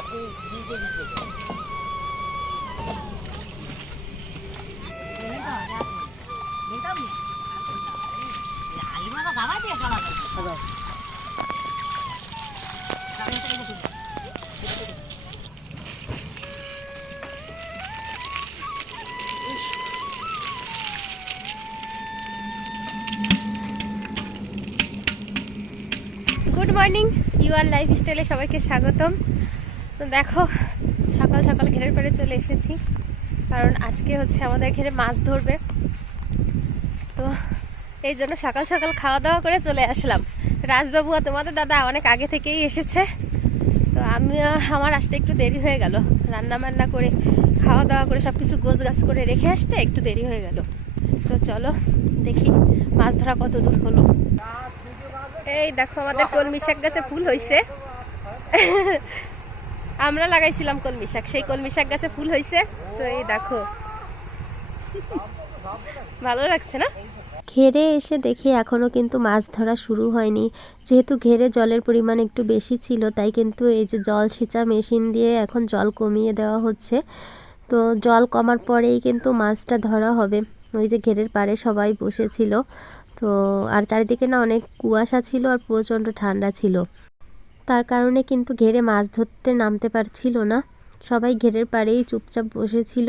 আপনি কেজি দেবেন। আচ্ছা। Good morning your life স্টাইলে সবাইকে স্বাগতম। তো দেখো, সকাল সকাল ঘেরের পাড়ে চলে এসেছি। কারণ আজকে হচ্ছে আমাদের ঘেরে মাছ ধরবে। তো এই জন্য সকাল সকাল খাওয়া দাওয়া করে চলে আসলাম। রাজবাবু আর তোমাদের দাদা অনেক আগে থেকেই এসেছে। তো আমি আমার আসতে একটু দেরি হয়ে গেল। রান্না বান্না করে, খাওয়া দাওয়া করে সব কিছু গোছ গাছ করে রেখে আসতে একটু দেরি হয়ে গেল। তো চলো দেখি মাছ ধরা কত দূর হলো। এই দেখো আমাদের কলমি শাক গাছে ফুল হয়েছে আমরা লাগাইছিলাম কলমি শাক, সেই কলমি শাক গাছে ফুল হয়েছে তো এই দেখো। ভালো লাগছে না? ঘেরে এসে দেখি এখনও কিন্তু মাছ ধরা শুরু হয়নি। যেহেতু ঘেরে জলের পরিমাণ একটু বেশি ছিল, তাই কিন্তু এই যে জল সেচা মেশিন দিয়ে এখন জল কমিয়ে দেওয়া হচ্ছে। তো জল কমার পরেই কিন্তু মাছটা ধরা হবে। ওই যে ঘেরের পাড়ে সবাই বসেছিল। তো আর চারিদিকে না অনেক কুয়াশা ছিল আর প্রচণ্ড ঠান্ডা ছিল। তার কারণে কিন্তু ঘেরে মাছ ধরতে নামতে পারছিল না। সবাই ঘেরের পাড়েই চুপচাপ বসেছিল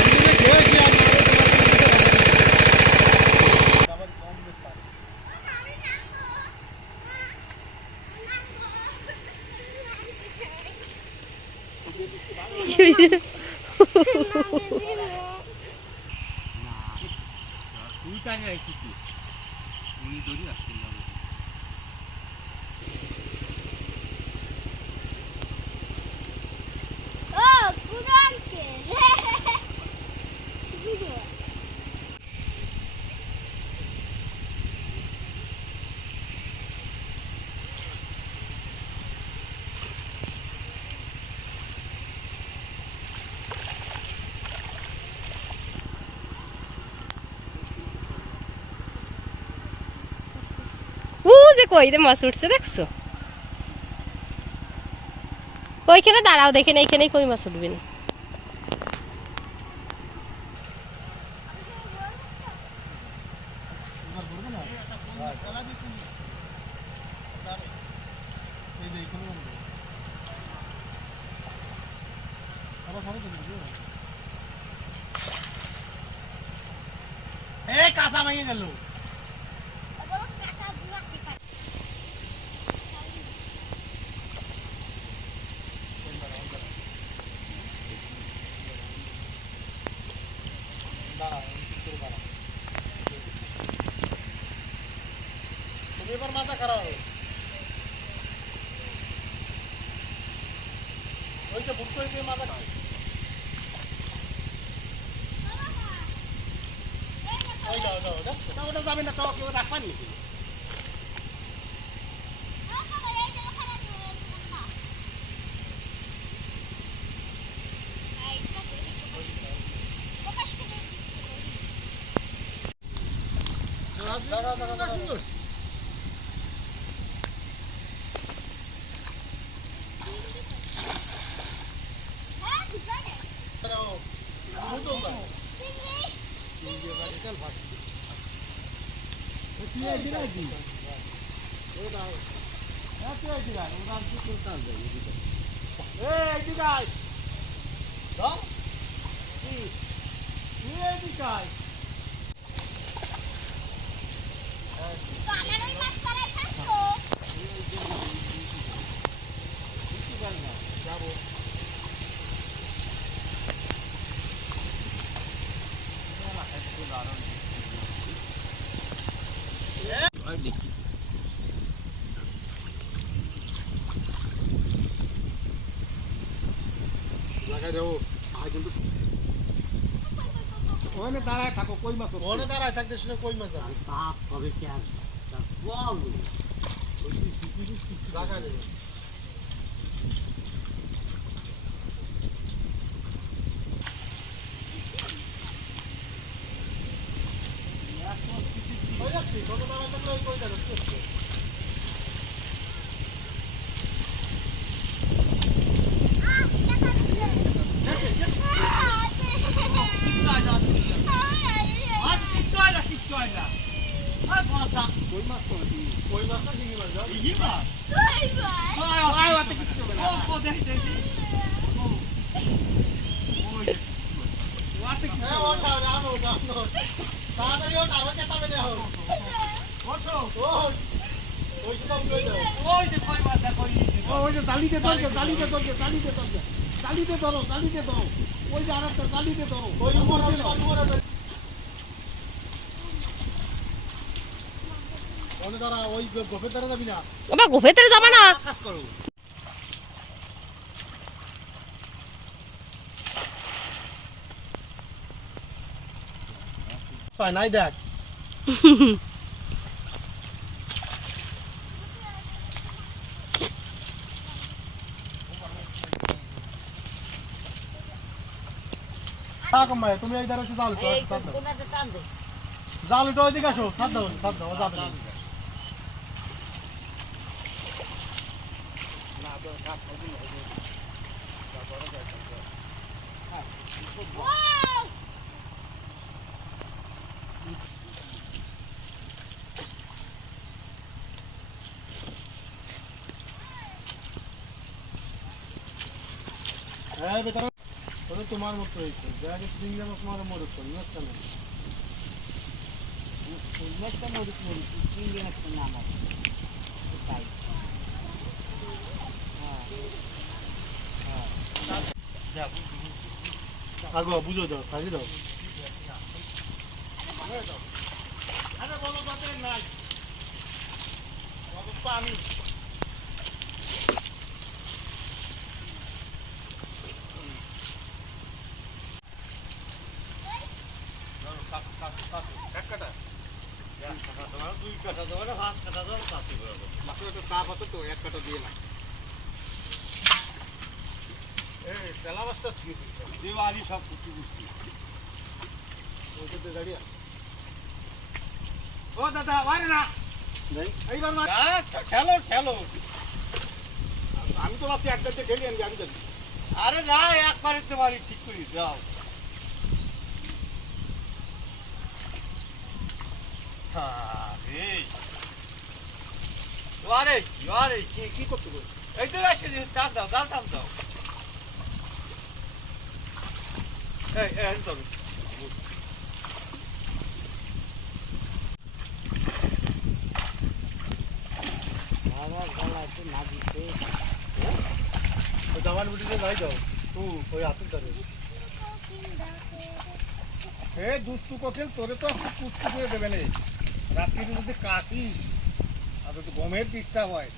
এমনিতে খেয়েছি আর না হলে তোমার আমার কম বেশ আছে। তুই টানি রাখছিস উনি দড়ি রাখছেন না ও যে কই রে মাছ উঠছে, দেখছ? ওইখানে দাঁড়াও, দেখেন এইখানেই কই মাছ উঠবে না। কাঁচা ভেঙে গেল তুমি এবার মাথা খারাপ হবে ওই তো ভুট্টো দিয়ে মাথা খারাপ ওই দাও দাও দেখছ না ওটা যাবে না তো কেউ রাখবানি দাদা দাদা দাদা লাগাই দেবো আর কিন্তু ওখানে দাঁড়ায় থাকো কই মাছ ওখানে দাঁড়ায় থাকতে শুনে কই মাছ আর বাপ কবে কে আর জায়গা দেবো হ্যাঁ, ওঠা, রাম, ওঠা, ওঠা। তাড়াতাড়ি ওঠ, আরও কেতাবে নেওয়া হোক। ওঠো, ওঠ। ওই সময় কই দাও। ও, ওই যে জালিতে ধরছে, জালিতে ধরছে, জালিতে ধরছে। জালিতে ধরো, জালিতে ধরো। ওই যে আরেকটা জালিতে ধরো। ওই উপরে, ওই গোফের যাবি না? নাই দেখ। তুমি এই ধারে এসে জাল। জাল উঠো ওইদিকে আসো। ছাদ দাও ছাদ দাও যাবে না। হ্যাঁ বেটা ওটা তোমার মতো হয়েছে যা কিছু দিন যাব তোমার মরুত নষ্ট না আগো বুঝো দাও সাজি দাও। ও দাদা বাইরে না খেলো আমি তো ভাবছি এক গাছে খেলি আমি জানি। আরে না একবার দিতে পারি ঠিক করি যাও। আরে। আরে আরে কি কি করতে এই তো যে দাও দাও টান দাও। দাওয়াল বুটিতে যাই যাও তু ওই হাতের ধরে হে দুস্তু কোকিল তোরে তো আজকে করে দেবে নে রাত্রির যদি কাটিস আর তো গমের ডিস্টার্ব হয়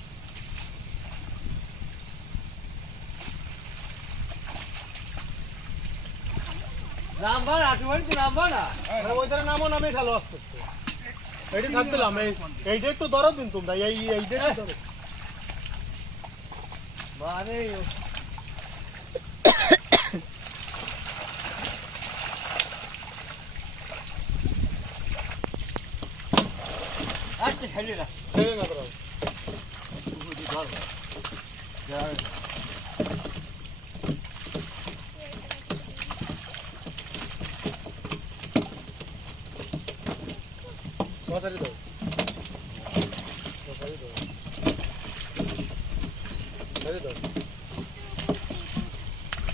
নাম্বার আটু বাড়ি নাম্বার না ওই ধারে নামো নামে খেলো আস্তে আস্তে এইটি ছাড় দিলাম এই এইটা একটু ধরো দিন তোমরা এই এইটা একটু ধরো মানে আচ্ছা ছেড়ে না ছেড়ে না ধরো মাথারি দাও মাথারি দাও দাও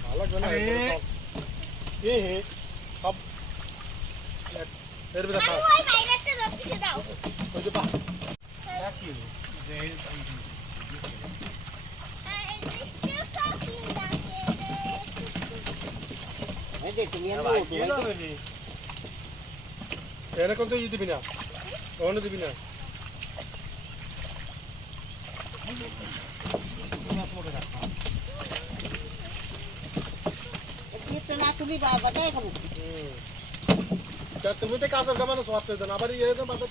ভালো না এ হে সব এর ভিতরে থাক ওই যে পা- একই যে কি যাবে নি এরকম তো ই দিবি না। অন্য দিবি না? তুমি তো কাজের কামানো সব দেন। আবার ইয়ে বাজার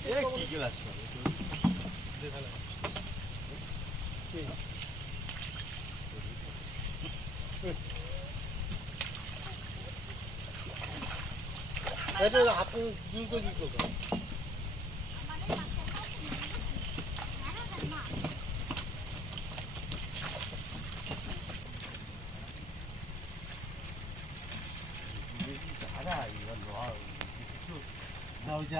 এটা হাত জুল করে দিত ওই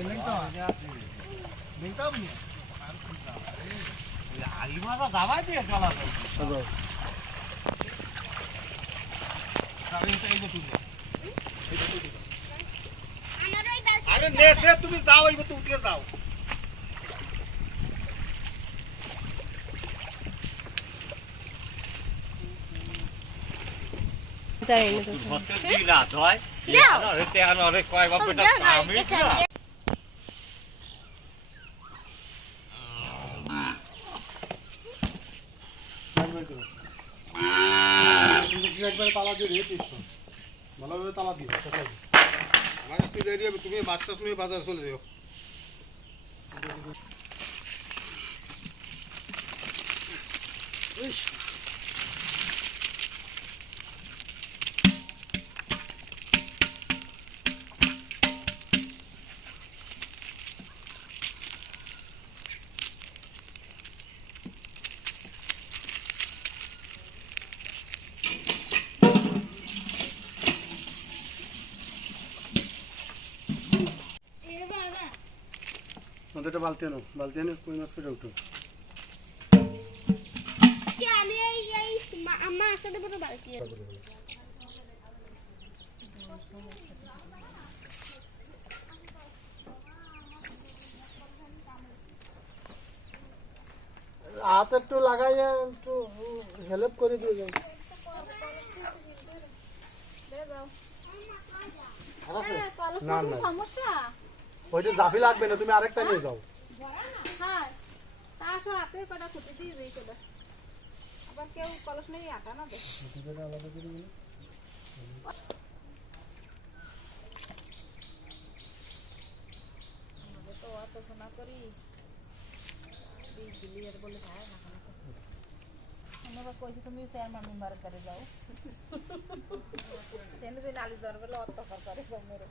লিঙ্কটা লিঙ্কটা আলিমাটা দাবাই দিয়ে চলা যাবে আরে নেসে তুমি যাও এইবার তো উঠে যাও জানি না তো। প্রত্যেক দিন রাত হয় দাও। আরে তেহান অনেক কয় বাপটা দাও না, আমি এটা না একবারে তালা দিয়ে রেখে ভালোভাবে তালা দিও আমার মাছ তুই দাঁড়িয়ে তুমি মাছটা নিয়ে বাজার চলে যাও। নদীটা বালতি আনো? বালতি আনে কই মাছ কেটে উঠো। আমি এই এই মা- আমার সাথে বালতি হাত একটু লাগাইয়া একটু হেল্প করে দিয়ে যাও। না না। সমস্যা? ওইটা জাফি লাগবে না তুমি আরেকটা নিয়ে যাও। হ্যাঁ তুমি চেয়ারম্যান মেম্বার করে যাও। তেনে দিন আলি দর বলে অত্যাচার করে মেরে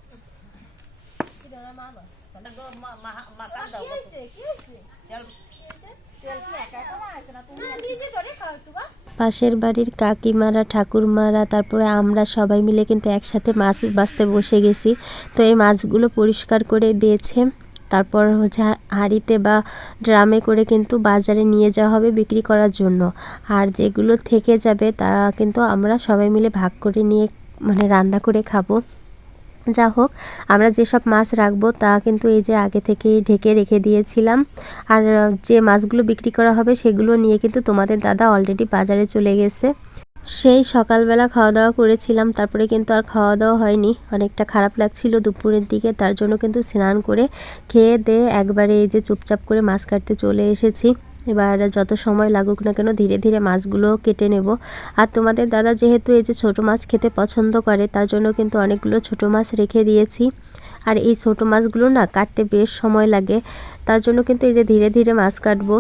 পাশের বাড়ির কাকিমারা, ঠাকুরমারা, তারপরে আমরা সবাই মিলে কিন্তু একসাথে মাছ বাঁচতে বসে গেছি। তো এই মাছগুলো পরিষ্কার করে বেছে, তারপর হচ্ছে হাঁড়িতে বা ড্রামে করে কিন্তু বাজারে নিয়ে যাওয়া হবে বিক্রি করার জন্য। আর যেগুলো থেকে যাবে তা কিন্তু আমরা সবাই মিলে ভাগ করে নিয়ে মানে রান্না করে খাব। যা হোক, আমরা যেসব মাছ রাখব তা কিন্তু এই যে আগে থেকেই ঢেকে রেখে দিয়েছিলাম। আর যে মাছগুলো বিক্রি করা হবে সেগুলো নিয়ে কিন্তু তোমাদের দাদা অলরেডি বাজারে চলে গেছে। সেই সকালবেলা খাওয়া দাওয়া করেছিলাম, তারপরে কিন্তু আর খাওয়া দাওয়া হয়নি। অনেকটা খারাপ লাগছিল দুপুরের দিকে, তার জন্য কিন্তু স্নান করে খেয়ে দিয়ে একবারে এই যে চুপচাপ করে মাছ কাটতে চলে এসেছি। এবার যত সময় লাগুক না কেন, ধীরে ধীরে মাছগুলো কেটে নেব। আর তোমাদের দাদা যেহেতু এই যে ছোটো মাছ খেতে পছন্দ করে, তার জন্য কিন্তু অনেকগুলো ছোটো মাছ রেখে দিয়েছি। আর এই ছোটো মাছগুলো না কাটতে বেশ সময় লাগে, তার জন্য কিন্তু এই যে ধীরে ধীরে মাছ কাটবো।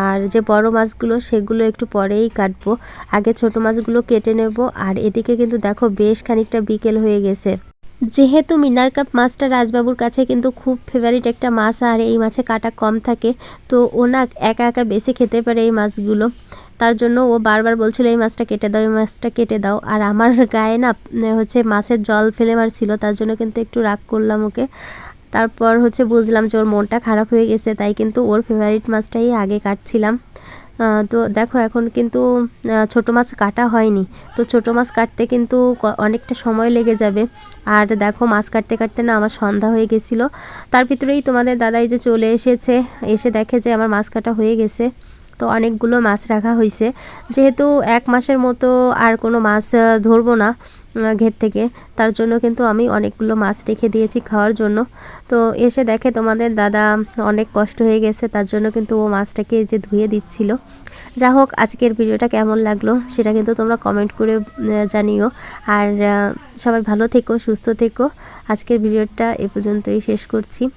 আর যে বড় মাছগুলো, সেগুলো একটু পরেই কাটবো। আগে ছোট মাছগুলো কেটে নেব, আর এদিকে কিন্তু দেখো বেশ খানিকটা বিকেল হয়ে গেছে। যেহেতু মিনার কাপ মাছটা রাজবাবুর কাছে কিন্তু খুব ফেভারিট একটা মাছ আর এই মাছে কাটা কম থাকে, তো ওনা একা একা বেশি খেতে পারে এই মাছগুলো। তার জন্য ও বারবার বলছিল, এই মাছটা কেটে দাও, এই মাছটা কেটে দাও। আর আমার গায়ে না হচ্ছে মাছের জল ফেলে মারছিল, তার জন্য কিন্তু একটু রাগ করলাম ওকে। তারপর হচ্ছে বুঝলাম যে ওর মনটা খারাপ হয়ে গেছে, তাই কিন্তু ওর ফেভারিট মাছটাই আগে কাটছিলাম। তো দেখো এখন কিন্তু ছোটো মাছ কাটা হয়নি। তো ছোটো মাছ কাটতে কিন্তু অনেকটা সময় লেগে যাবে। আর দেখো মাছ কাটতে কাটতে না আমার সন্ধ্যা হয়ে গেছিল। তার ভিতরেই তোমাদের দাদাই যে চলে এসেছে, এসে দেখে যে আমার মাছ কাটা হয়ে গেছে। তো অনেকগুলো মাছ রাখা হয়েছে যেহেতু এক মাসের মতো আর কোনো মাছ ধরবো না। ঘের থেকে। তার জন্য কিন্তু আমি অনেকগুলো মাছ রেখে দিয়েছি খাওয়ার জন্য। তো এসে দেখে তোমাদের দাদা অনেক কষ্ট হয়ে গেছে, তার জন্য কিন্তু ও মাছটাকে যে ধুয়ে দিচ্ছিল। যা হোক, আজকের ভিডিওটা কেমন লাগল সেটা কিন্তু তোমরা কমেন্ট করে জানিও। আর সবাই ভালো থেকো, সুস্থ থেকো। আজকের ভিডিওটা এ পর্যন্তই শেষ করছি।